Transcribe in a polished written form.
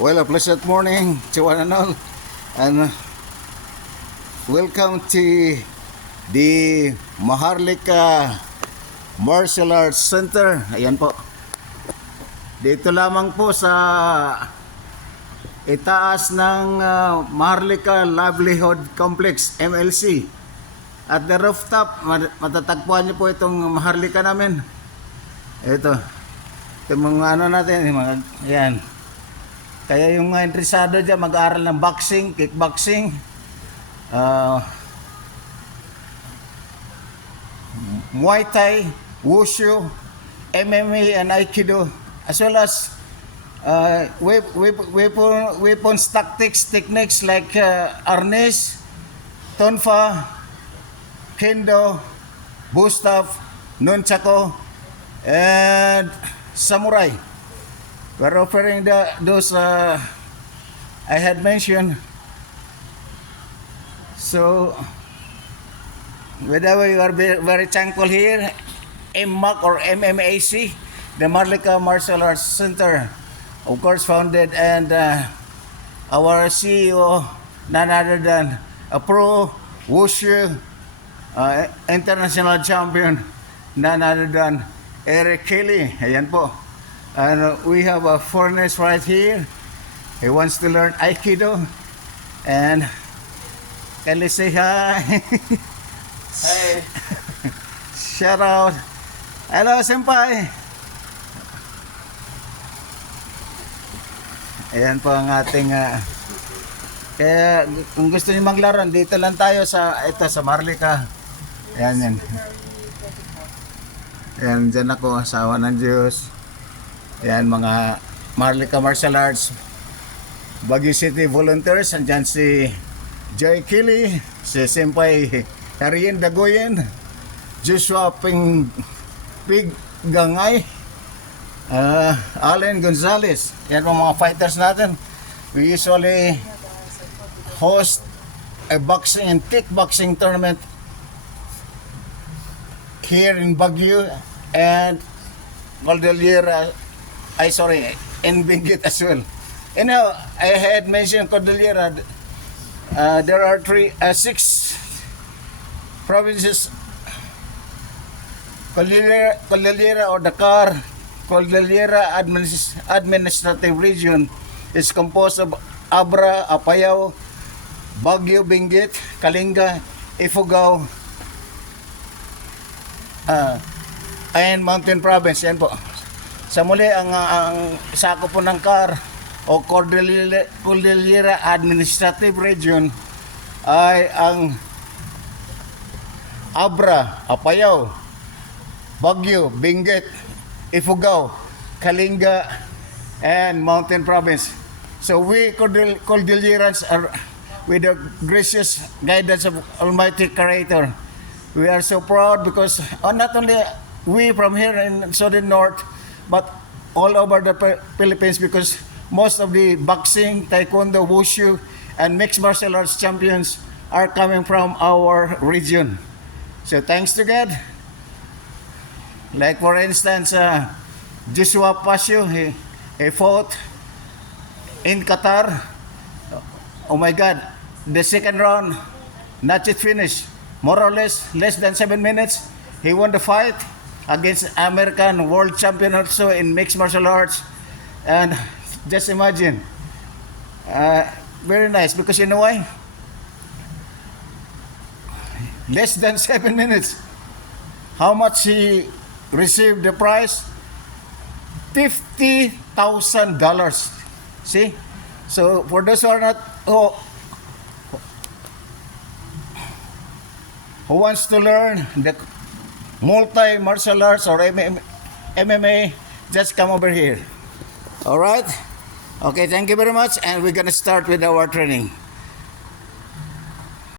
Well, a pleasant morning to one and all, and welcome to the Maharlika Martial Arts Center. Ayan po. Dito lamang po sa itaas ng Maharlika Livelihood Complex, MLC. At the rooftop, matatagpuan niyo po itong Maharlika namin. Ito. Itong mga ano natin, mga, ayan. Kaya yung mga interesado dyan mag-aaral ng boxing, kickboxing, Muay Thai, Wushu, MMA and Aikido, as well as weapons tactics, techniques like arnis, tonfa, kendo, bustaf, nunchako, and samurai. We're offering those I had mentioned. So, whether we are very thankful here, MMAC or MMAC, the Maharlika Martial Arts Center, of course founded, and our CEO, none other than a pro Wushu international champion, none other than Eric Kelly. Ayan po. And we have a foreigner right here. He wants to learn Aikido. And can you say hi? Hey. Shout out. Hello, senpai. Ayan po ang ating kaya kung gusto niyo maglaro, dito lang tayo sa Maharlika. Ayan yan. Ayan, dyan ako, asawa ng Diyos. Ayan, mga Maharlika Martial Arts Baguio City volunteers. Andyan si Joy Kelly, si Senpai Harien Dagoyen, Joshua Pig Gangay, Allen Gonzalez. Yan mga fighters natin. We usually host a boxing and kickboxing tournament here in Baguio and Cordillera. In Benguet as well. You know, I had mentioned Cordillera. There are 6 provinces. Cordillera or Dakar, Cordillera Administrative Region is composed of Abra, Apayao, Baguio, Benguet, Kalinga, Ifugao, and Mountain Province. Yan po. Sa muli, ang sako po ng CAR o Cordillera Administrative Region ay ang Abra, Apayao, Baguio, Benguet, Ifugao, Kalinga, and Mountain Province. So we Cordillerans are, with the gracious guidance of Almighty Creator, we are so proud because not only we from here in Southern North, but all over the Philippines, because most of the boxing, taekwondo, wushu, and mixed martial arts champions are coming from our region. So thanks to God. Like for instance, Joshua Pasio, he fought in Qatar. Oh my God, the second round, not yet finished. More or less than 7 minutes, he won the fight against American world champion also in mixed martial arts. And just imagine, very nice, because you know why? Less than 7 minutes. How much he received the prize? $50,000. See? So for those who are not, who wants to learn the multi-martial arts or MMA, just come over here. All right? Okay, thank you very much, and we're gonna start with our training.